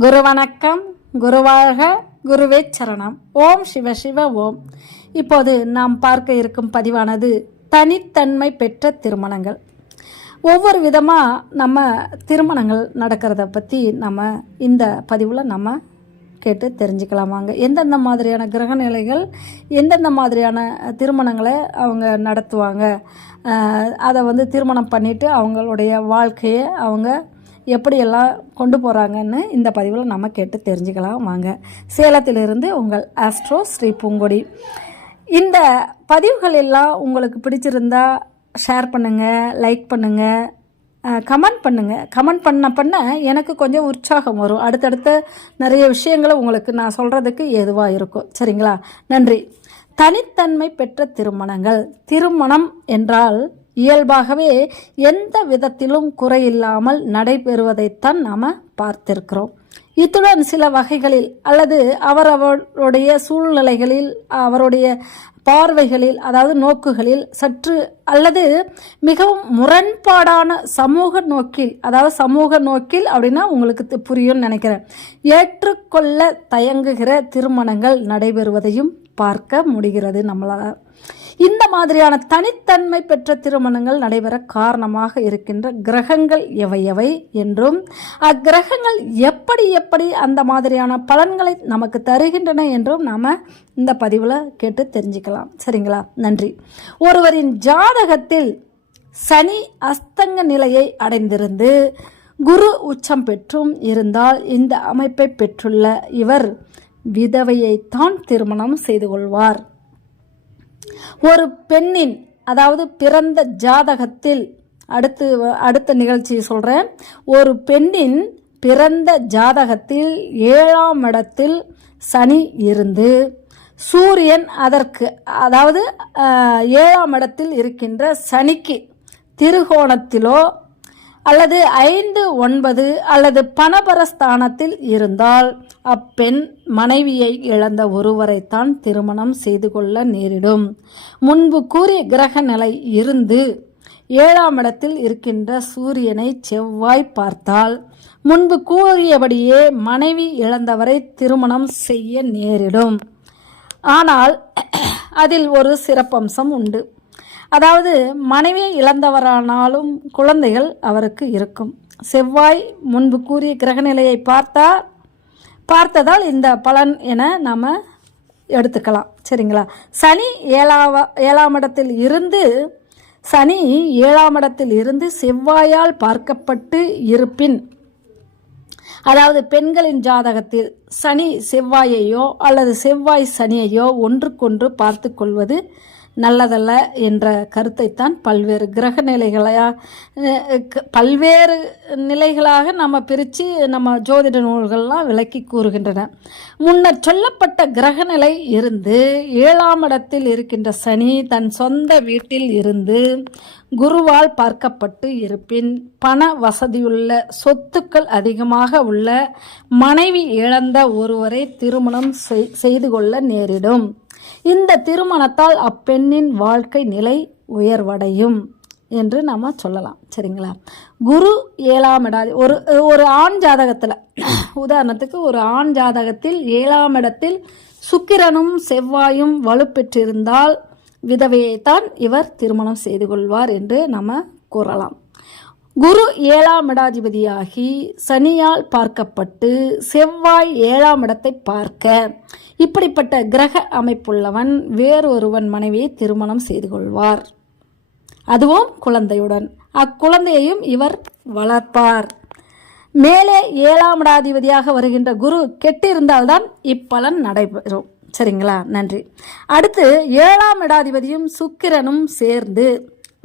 குரு வணக்கம் குருவாக குருவே சரணம். ஓம் சிவ சிவ ஓம். இப்போது நாம் பார்க்க இருக்கும் பதிவானது தனித்தன்மை பெற்ற திருமணங்கள். ஒவ்வொரு விதமாக நம்ம திருமணங்கள் நடக்கிறத பற்றி நம்ம இந்த பதிவில் நம்ம கேட்டு தெரிஞ்சுக்கலாமாங்க எந்தெந்த மாதிரியான கிரக நிலைகள் எந்தெந்த மாதிரியான திருமணங்களை அவங்க நடத்துவாங்க அதை வந்து திருமணம் பண்ணிவிட்டு அவங்களுடைய வாழ்க்கையை அவங்க எப்படியெல்லாம் கொண்டு போகிறாங்கன்னு இந்த பதிவில் நம்ம கேட்டு தெரிஞ்சுக்கலாம். வாங்க. சேலத்திலிருந்து உங்கள் ஆஸ்ட்ரோ ஸ்ரீ பூங்கொடி. இந்த பதிவுகள் எல்லாம் உங்களுக்கு பிடிச்சிருந்தா ஷேர் பண்ணுங்கள் லைக் பண்ணுங்கள் கமெண்ட் பண்ணுங்கள் கமெண்ட் பண்ண பண்ண எனக்கு கொஞ்சம் உற்சாகம் வரும். அடுத்தடுத்த நிறைய விஷயங்களை உங்களுக்கு நான் சொல்கிறதுக்கு ஏதுவாக இருக்கும். சரிங்களா? நன்றி. தனித்தன்மை பெற்ற திருமணங்கள். திருமணம் என்றால் இயல்பாகவே எந்த விதத்திலும் குறையில்லாமல் நடைபெறுவதைத்தான் நாம் பார்த்திருக்கிறோம். இத்துடன் சில வகைகளில் அல்லது அவரவருடைய சூழ்நிலைகளில் அவருடைய பார்வைகளில் அதாவது நோக்குகளில் சற்று அல்லது மிகவும் முரண்பாடான சமூக நோக்கில் அதாவது சமூக நோக்கில் அப்படின்னா உங்களுக்கு புரியும்னு நினைக்கிறேன். ஏற்றுக்கொள்ள தயங்குகிற திருமணங்கள் நடைபெறுவதையும் பார்க்க முடிகிறது நம்மளால். இந்த மாதிரியான தனித்தன்மை பெற்ற திருமணங்கள் நடைபெற காரணமாக இருக்கின்ற கிரகங்கள் எவை எவை என்றும் அக்கிரகங்கள் எப்படி எப்படி அந்த மாதிரியான பலன்களை நமக்கு தருகின்றன என்றும் நாம் இந்த பதிவில் கேட்டு தெரிஞ்சுக்கலாம். சரிங்களா? நன்றி. ஒருவரின் ஜாதகத்தில் சனி அஸ்தங்க நிலையை அடைந்திருந்து குரு உச்சம் பெற்றும் இருந்தால் இந்த அமைப்பை பெற்றுள்ள இவர் விதவையைத்தான் திருமணம் செய்து கொள்வார். ஒரு பெண்ணின் அதாவது பிறந்த ஜாதகத்தில் அடுத்து அடுத்த நிகழ்ச்சி சொல்கிறேன் ஒரு பெண்ணின் பிறந்த ஜாதகத்தில் ஏழாம் இடத்தில் சனி இருந்து சூரியன் அதற்கு அதாவது ஏழாம் இடத்தில் இருக்கின்ற சனிக்கு திருகோணத்திலோ அல்லது ஐந்து ஒன்பது அல்லது பணபரஸ்தானத்தில் இருந்தால் அப்பெண் மனைவியை இழந்த ஒருவரைத்தான் திருமணம் செய்து கொள்ள நேரிடும். முன்பு கூறிய கிரக நிலை இருந்து ஏழாம் இடத்தில் இருக்கின்ற சூரியனை செவ்வாய் பார்த்தால் முன்பு கூறியபடியே மனைவி இழந்தவரை திருமணம் செய்ய நேரிடும். ஆனால் அதில் ஒரு சிறப்பம்சம் உண்டு. அதாவது மனைவி இழந்தவரானாலும் குழந்தைகள் அவருக்கு இருக்கும். செவ்வாய் முன்பு கூறிய கிரகநிலையை பார்த்தால் பார்த்ததால் இந்த பலன் என நாம் எடுத்துக்கலாம். சரிங்களா? சனி ஏழாவ ஏழாம் இடத்தில் இருந்து சனி ஏழாம் இடத்தில் இருந்து செவ்வாயால் பார்க்கப்பட்டு இருப்பின் அதாவது பெண்களின் ஜாதகத்தில் சனி செவ்வாயையோ அல்லது செவ்வாய் சனியையோ ஒன்றுக்கொன்று பார்த்து கொள்வது நல்லதல்ல என்ற கருத்தைத்தான் பல்வேறு கிரக நிலைகளையா க- பல்வேறு நிலைகளாக நம்ம பிரித்து நம்ம ஜோதிட நூல்கள்லாம் விளக்கி கூறுகின்றன. முன்னர் சொல்லப்பட்ட கிரகநிலை இருந்து ஏழாம் இடத்தில் இருக்கின்ற சனி தன் சொந்த வீட்டில் இருந்து குருவால் பார்க்கப்பட்டு இருப்பின் பண வசதியுள்ள சொத்துக்கள் அதிகமாக உள்ள மனைவி இழந்த ஒருவரை திருமணம் செய்- செய்து கொள்ள நேரிடும். இந்த திருமணத்தால் அப்பெண்ணின் வாழ்க்கை நிலை உயர்வடையும் என்று நம்ம சொல்லலாம். சரிங்களா? குரு ஏழாம் இடாதி ஒரு ஒரு ஆண் ஜாதகத்தில் உதாரணத்துக்கு ஒரு ஆண் ஜாதகத்தில் ஏழாம் இடத்தில் சுக்கிரனும் செவ்வாயும் வலுப்பெற்றிருந்தால் விதவையைத்தான் இவர் திருமணம் செய்து கொள்வார் என்று நம்ம கூறலாம். குரு ஏழாம் இடாதிபதியாகி சனியால் பார்க்கப்பட்டு செவ்வாய் ஏழாம் இடத்தை பார்க்க இப்படிப்பட்ட கிரக அமைப்புள்ளவன் வேறொருவன் மனைவியை திருமணம் செய்து கொள்வார். அதுவும் குழந்தையுடன். அக்குழந்தையையும் இவர் வளர்ப்பார். மேலே ஏழாம் இடாதிபதியாக வருகின்ற குரு கெட்டிருந்தால்தான் இப்பலன் நடைபெறும். சரிங்களா? நன்றி. அடுத்து ஏழாம் இடாதிபதியும் சுக்கிரனும் சேர்ந்து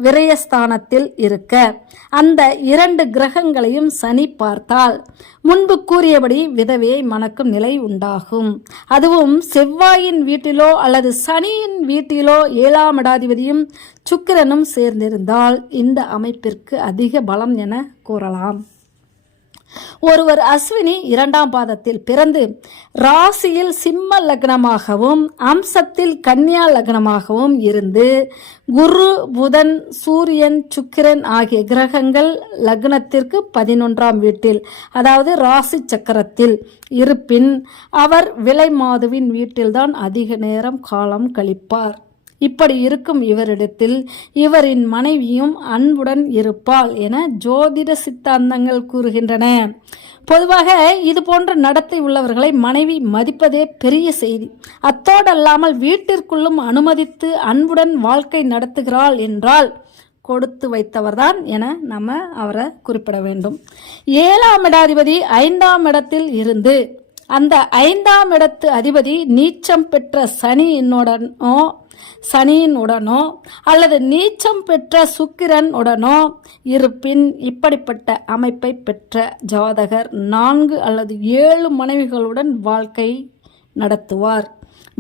விரயஸ்தானத்தில் இருக்க. அந்த இரண்டு கிரகங்களையும் சனி பார்த்தால் முன்பு கூறியபடி விதவையை மணக்கும் நிலை உண்டாகும். அதுவும் செவ்வாயின் வீட்டிலோ அல்லது சனியின் வீட்டிலோ ஏழாம் இடாதிபதியும் சுக்கிரனும் சேர்ந்திருந்தால் இந்த அமைப்பிற்கு அதிக பலம் என கூறலாம். ஒருவர் அஸ்வினி இரண்டாம் பாதத்தில் பிறந்து ராசியில் சிம்ம லக்னமாகவும் அம்சத்தில் கன்னியா லக்னமாகவும் இருந்து குரு புதன் சூரியன் சுக்கிரன் ஆகிய கிரகங்கள் லக்னத்திற்கு பதினொன்றாம் வீட்டில் அதாவது ராசி சக்கரத்தில் இருப்பின் அவர் விலை மாதுவின் வீட்டில்தான் அதிக நேரம் காலம் கழிப்பார். இப்படி இருக்கும் இவரிடத்தில் இவரின் மனைவியும் அன்புடன் இருப்பாள் என ஜோதிட சித்தாந்தங்கள் கூறுகின்றன. பொதுவாக இது போன்ற நடத்தை உள்ளவர்களை மனைவி மதிப்பதே பெரிய செய்தி. அத்தோடல்லாமல் வீட்டிற்குள்ளும் அனுமதித்து அன்புடன் வாழ்க்கை நடத்துகிறாள் என்றால் கொடுத்து வைத்தவர்தான் என நம்ம அவரை குறிப்பிட வேண்டும். ஏழாம் இடாதிபதி ஐந்தாம் இடத்தில் இருந்து அந்த ஐந்தாம் இடத்து அதிபதி நீச்சம் பெற்ற சனியினுடனோ சனியின் உடனோ அல்லது நீச்சம் பெற்ற சுக்கிரன் உடனோ இருப்பின் இப்படிப்பட்ட அமைப்பை பெற்ற ஜாதகர் நான்கு அல்லது ஏழு மனைவிகளுடன் வாழ்க்கை நடத்துவார்.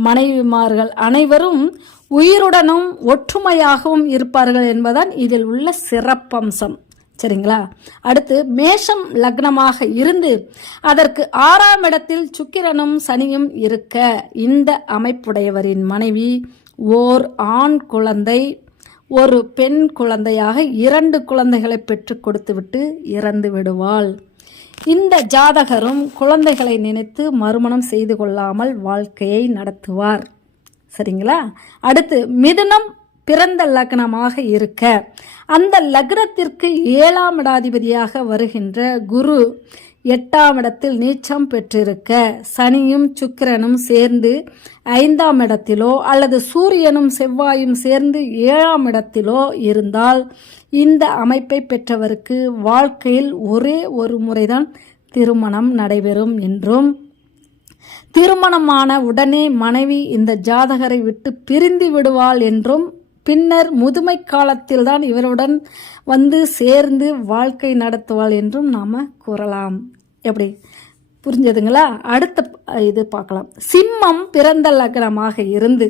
மனைவிமார்கள் அனைவரும் உயிருடனும் ஒற்றுமையாகவும் இருப்பார்கள் என்பதுதான் இதில் உள்ள சிறப்பம்சம். சரிங்களா? அடுத்து மேஷம் லக்னமாக இருந்து அதற்கு ஆறாம் இடத்தில் சுக்கிரனும் சனியும் இருக்க இந்த அமைப்புடையவரின் மனைவி ஓர் ஆண் குழந்தை ஒரு பெண் குழந்தையாக இரண்டு குழந்தைகளை பெற்றுக் கொடுத்துவிட்டு இறந்து விடுவாள். இந்த ஜாதகரும் குழந்தைகளை நினைத்து மறுமணம் செய்து கொள்ளாமல் வாழ்க்கையை நடத்துவார். சரிங்களா? அடுத்து மிதுனம் பிறந்த லக்னமாக இருக்க. அந்த லக்னத்திற்கு ஏழாம் இடாதிபதியாக வருகின்ற குரு எட்டாம் இடத்தில் நீச்சம் பெற்றிருக்க சனியும் சுக்கிரனும் சேர்ந்து ஐந்தாம் இடத்திலோ அல்லது சூரியனும் செவ்வாயும் சேர்ந்து ஏழாம் இடத்திலோ இருந்தால் இந்த அமைப்பை பெற்றவருக்கு வாழ்க்கையில் ஒரே ஒரு முறைதான் திருமணம் நடைபெறும் என்றும் திருமணமான உடனே மனைவி இந்த ஜாதகரை விட்டு பிரிந்து விடுவாள் என்றும் பின்னர் முதுமை காலத்தில்தான் இவருடன் வந்து சேர்ந்து வாழ்க்கை நடத்துவாள் என்றும் நாம கூறலாம். எப்படி? புரிஞ்சதுங்களா? அடுத்த இது பார்க்கலாம். சிம்மம் பிறந்த லக்னமாக இருந்து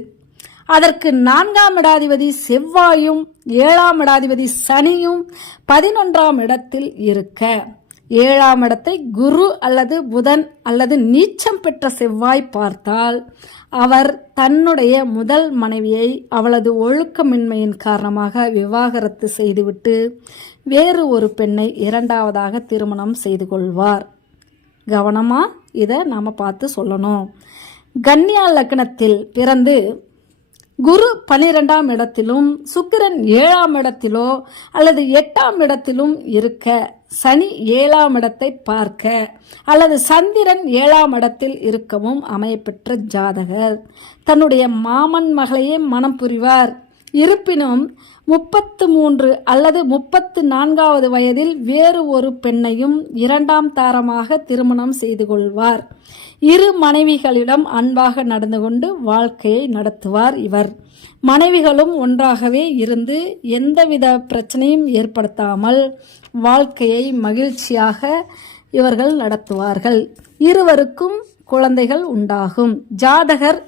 அதற்கு நான்காம் இடாதிபதி செவ்வாயும் ஏழாம் இடாதிபதி சனியும் பதினொன்றாம் இடத்தில் இருக்க. ஏழாம் இடத்தை குரு அல்லது புதன் அல்லது நீச்சம் பெற்ற செவ்வாய் பார்த்தால் அவர் தன்னுடைய முதல் மனைவியை அவளது ஒழுக்கமின்மையின் காரணமாக விவாகரத்து செய்துவிட்டு வேறு ஒரு பெண்ணை இரண்டாவதாக திருமணம் செய்து கொள்வார். கவனமாக இதை நாம் பார்த்து சொல்லணும். கன்னியா லக்னத்தில் பிறந்து குரு பனிரெண்டாம் இடத்திலும் சுக்கிரன் ஏழாம் இடத்திலோ அல்லது எட்டாம் இடத்திலும் இருக்க சனி ஏழாம் இடத்தை பார்க்க அல்லது சந்திரன் ஏழாம் இடத்தில் இருக்கவும் அமையப்பெற்ற ஜாதகர். தன்னுடைய மாமன் மகளையே மனம் புரிவார். இருப்பினும் முப்பத்து மூன்று அல்லது முப்பத்து நான்காவது வயதில் வேறு ஒரு பெண்ணையும் இரண்டாம் தாரமாக திருமணம் செய்து கொள்வார். இரு மனைவிகளிடம் அன்பாக நடந்து கொண்டு வாழ்க்கையை நடத்துவார் இவர். மனைவிகளும் ஒன்றாகவே இருந்து எந்தவித பிரச்சனையும் ஏற்படுத்தாமல் வாழ்க்கையை மகிழ்ச்சியாக இவர்கள் நடத்துவார்கள். இருவருக்கும் குழந்தைகள் உண்டாகும். ஜாதகர்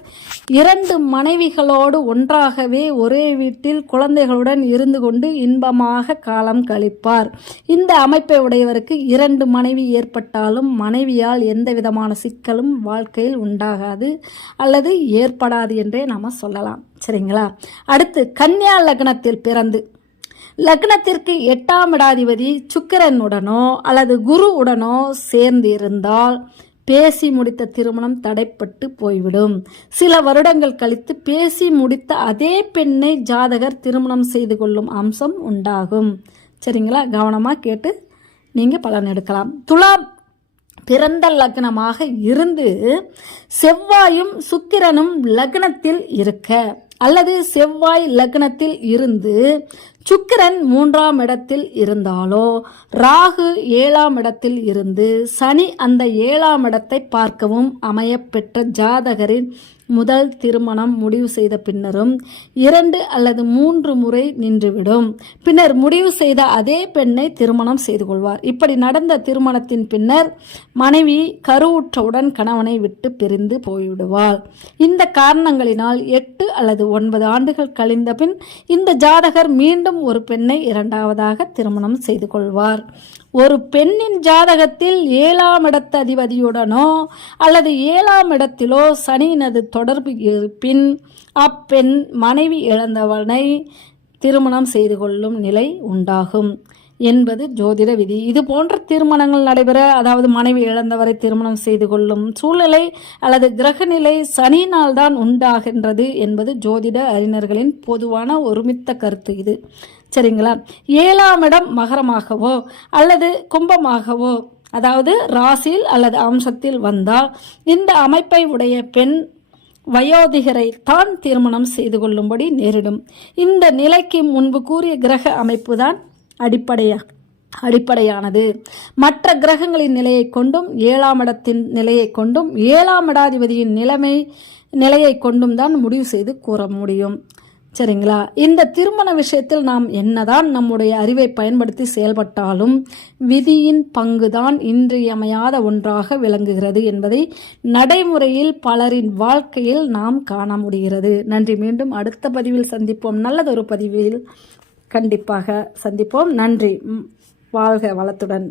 இரண்டு மனைவிகளோடு ஒன்றாகவே ஒரே வீட்டில் குழந்தைகளுடன் இருந்து கொண்டு இன்பமாக காலம் கழிப்பார். இந்த அமைப்பை உடையவருக்கு இரண்டு மனைவி ஏற்பட்டாலும் மனைவியால் எந்த விதமான சிக்கலும் வாழ்க்கையில் உண்டாகாது அல்லது ஏற்படாது என்றே நாம் சொல்லலாம். சரிங்களா? அடுத்து கன்னியா லக்னத்தில் பிறந்து லக்னத்திற்கு எட்டாம் இடாதிபதி சுக்கிரனுடனோ அல்லது குரு உடனோ சேர்ந்து இருந்தால் பேசி முடித்த திருமணம் தடைப்பட்டு போய்விடும். சில வருடங்கள் கழித்து பேசி முடித்த அதே பெண்ணை ஜாதகர் திருமணம் செய்து கொள்ளும் அம்சம் உண்டாகும். சரிங்களா? கவனமாக கேட்டு நீங்கள் பலன் எடுக்கலாம். துலாம் பிறந்த லக்னமாக இருந்து செவ்வாயும் சுக்கிரனும் லக்னத்தில் இருக்க. அல்லது செவ்வாய் லக்னத்தில் இருந்து சுக்கிரன் மூன்றாம் இடத்தில் இருந்தாலோ ராகு ஏழாம் இடத்தில் இருந்து சனி அந்த ஏழாம் இடத்தை பார்க்கவும் அமையப்பெற்ற ஜாதகரின் முதல் திருமணம் முடிவு செய்த பின்னரும் இரண்டு அல்லது மூன்று முறை நின்றுவிடும். பின்னர் முடிவு செய்த அதே பெண்ணை திருமணம் செய்து கொள்வார். இப்படி நடந்த திருமணத்தின் பின்னர் மனைவி கருவுற்றவுடன் கணவனை விட்டு பிரிந்து போய்விடுவாள். இந்த காரணங்களினால் எட்டு அல்லது ஒன்பது ஆண்டுகள் கழிந்த பின் இந்த ஜாதகர் மீண்டும் ஒரு பெண்ணை இரண்டாவதாக திருமணம் செய்து கொள்வார். ஒரு பெண்ணின் ஜாதகத்தில் ஏழாம் இடத்த அதிபதியுடனோ அல்லது ஏழாம் இடத்திலோ சனியினது தொடர்பு இருப்பின் அப்பெண் மனைவி இழந்தவனை திருமணம் செய்து கொள்ளும் நிலை உண்டாகும். என்பது ஜோதிட விதி. இது போன்ற திருமணங்கள் நடைபெற அதாவது மனைவி இழந்தவரை திருமணம் செய்து கொள்ளும் சூழ்நிலை அல்லது கிரகநிலை சனியினால் தான் உண்டாகின்றது என்பது ஜோதிட அறிஞர்களின் பொதுவான ஒருமித்த கருத்து இது. சரிங்களா? ஏழாம் இடம் மகரமாகவோ அல்லது கும்பமாகவோ அதாவது ராசியில் அல்லது அம்சத்தில் வந்தால் இந்த அமைப்பை உடைய பெண் வயோதிகரை தான் திருமணம் செய்து கொள்ளும்படி நேரிடும். இந்த நிலைக்கு முன்பு கூறிய கிரக அமைப்பு தான் அடிப்படையாக அடிப்படையானது. மற்ற கிரகங்களின் நிலையை கொண்டும் ஏழாம் இடத்தின் நிலையை கொண்டும் ஏழாம் இடாதிபதியின் நிலைமை நிலையை கொண்டும் தான் முடிவு செய்து கூற முடியும். சரிங்களா? இந்த திருமண விஷயத்தில் நாம் என்னதான் நம்முடைய அறிவை பயன்படுத்தி செயல்பட்டாலும் விதியின் பங்குதான் இன்றியமையாத ஒன்றாக விளங்குகிறது என்பதை நடைமுறையில் பலரின் வாழ்க்கையில் நாம் காண முடிகிறது. நன்றி. மீண்டும் அடுத்த பதிவில் சந்திப்போம். நல்லதொரு பதிவில் கண்டிப்பாக சந்திப்போம். நன்றி. வாழ்க வளத்துடன்.